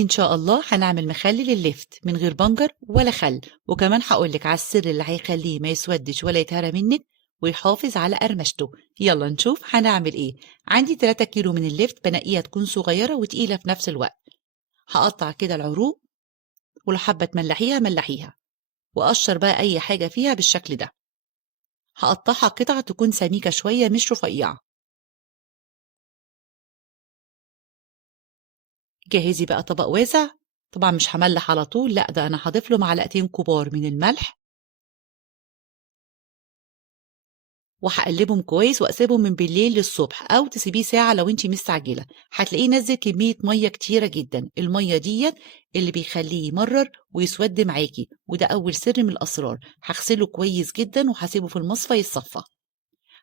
إن شاء الله هنعمل مخلل اللفت من غير بنجر ولا خل، وكمان هقولك على السر اللي هيخليه ما يسودش ولا يتهرى منك ويحافظ على قرمشته. يلا نشوف هنعمل ايه. عندي 3 كيلو من اللفت، بنقيها تكون صغيرة وتقيلة في نفس الوقت. هقطع كده العروق، ولو حابة تملحيها ملحيها، وأقشر بقى أي حاجة فيها بالشكل ده. هقطعها قطع تكون سميكة شوية مش رفيعة. جهزي بقى طبق واسع. طبعا مش هملح على طول، لا ده أنا هضيف له معلقتين كبار من الملح، وهقلبهم كويس واسيبهم من بالليل للصبح، او تسيبيه ساعه لو انت مستعجله. هتلاقيه نزل كميه ميه كتيره جدا. الميه ديت اللي بيخليه يمرر ويسود معاكي، وده اول سر من الاسرار. هغسله كويس جدا وهسيبه في المصفى يتصفى.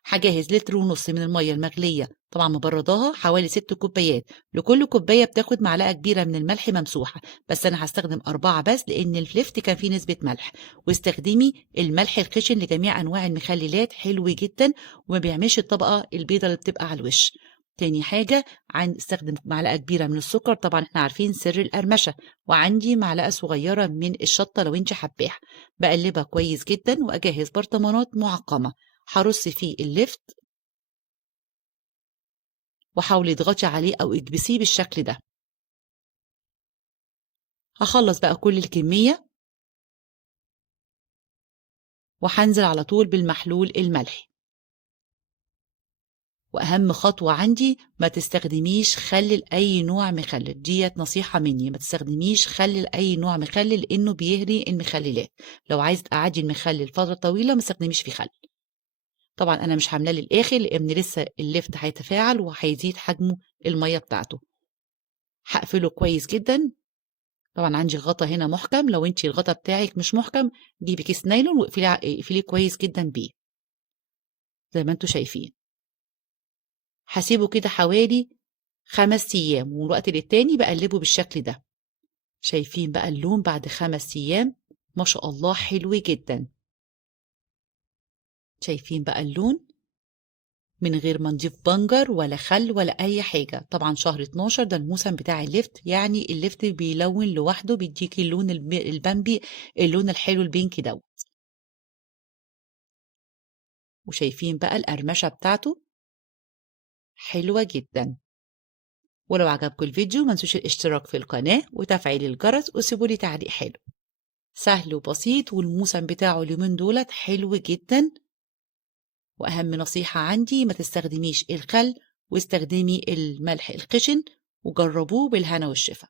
هجهز لتر ونص من الميه المغليه، طبعا مبرداها، حوالي 6 كوبايات. لكل كوبايه بتاخد معلقه كبيره من الملح ممسوحه، بس انا هستخدم 4 بس لان اللفت كان فيه نسبه ملح. واستخدمي الملح الخشن لجميع انواع المخللات، حلو جدا وما بيعملش الطبقه البيضه اللي بتبقى على الوش. تاني حاجة، استخدم معلقة كبيرة من السكر، طبعا احنا عارفين سر القرمشة. وعندي معلقة صغيرة من الشطة لو انت حباها. بقلبها كويس جدا، واجهز برطمانات معقمة هرص فيه اللفت، وحاولي اضغطي عليه او اكبسيه بالشكل ده. هخلص بقى كل الكمية، وهنزل على طول بالمحلول الملحي. واهم خطوة عندي، ما تستخدميش خل لأي نوع مخلل، ديت نصيحة مني، ما تستخدميش خل لأي نوع مخلل لانه بيهري المخللات. لو عايز تقعدي المخلل فترة طويلة ما تستخدميش فيه خل. طبعا انا مش عاملاه للاخر لان لسه اللفت هيتفاعل وهيزيد حجمه المية بتاعته. هقفله كويس جدا. طبعا عندي غطا هنا محكم، لو انتي الغطا بتاعك مش محكم جيبي كيس نايلون اقفليه كويس جدا بيه زي ما انتوا شايفين. هسيبه كده حوالي 5 ايام، ومن وقت للتاني بقلبه بالشكل ده. شايفين بقى اللون بعد 5 ايام؟ ما شاء الله حلو جدا. شايفين بقى اللون من غير ما نضيف بنجر ولا خل ولا اي حاجه. طبعا شهر 12 ده الموسم بتاع اللفت، يعني اللفت بيلون لوحده، بيديكي اللون البامبي، اللون الحلو البينك ده. وشايفين بقى القرمشة بتاعته حلوة جدا. ولو عجبكم الفيديو ما تنسوش الاشتراك في القناة وتفعيل الجرس، وسيبولي تعليق حلو. سهل وبسيط، والموسم بتاعه اليومين دولت حلو جدا. وأهم نصيحة عندي، ما تستخدميش الخل واستخدمي الملح الخشن، وجربوه بالهنا والشفا.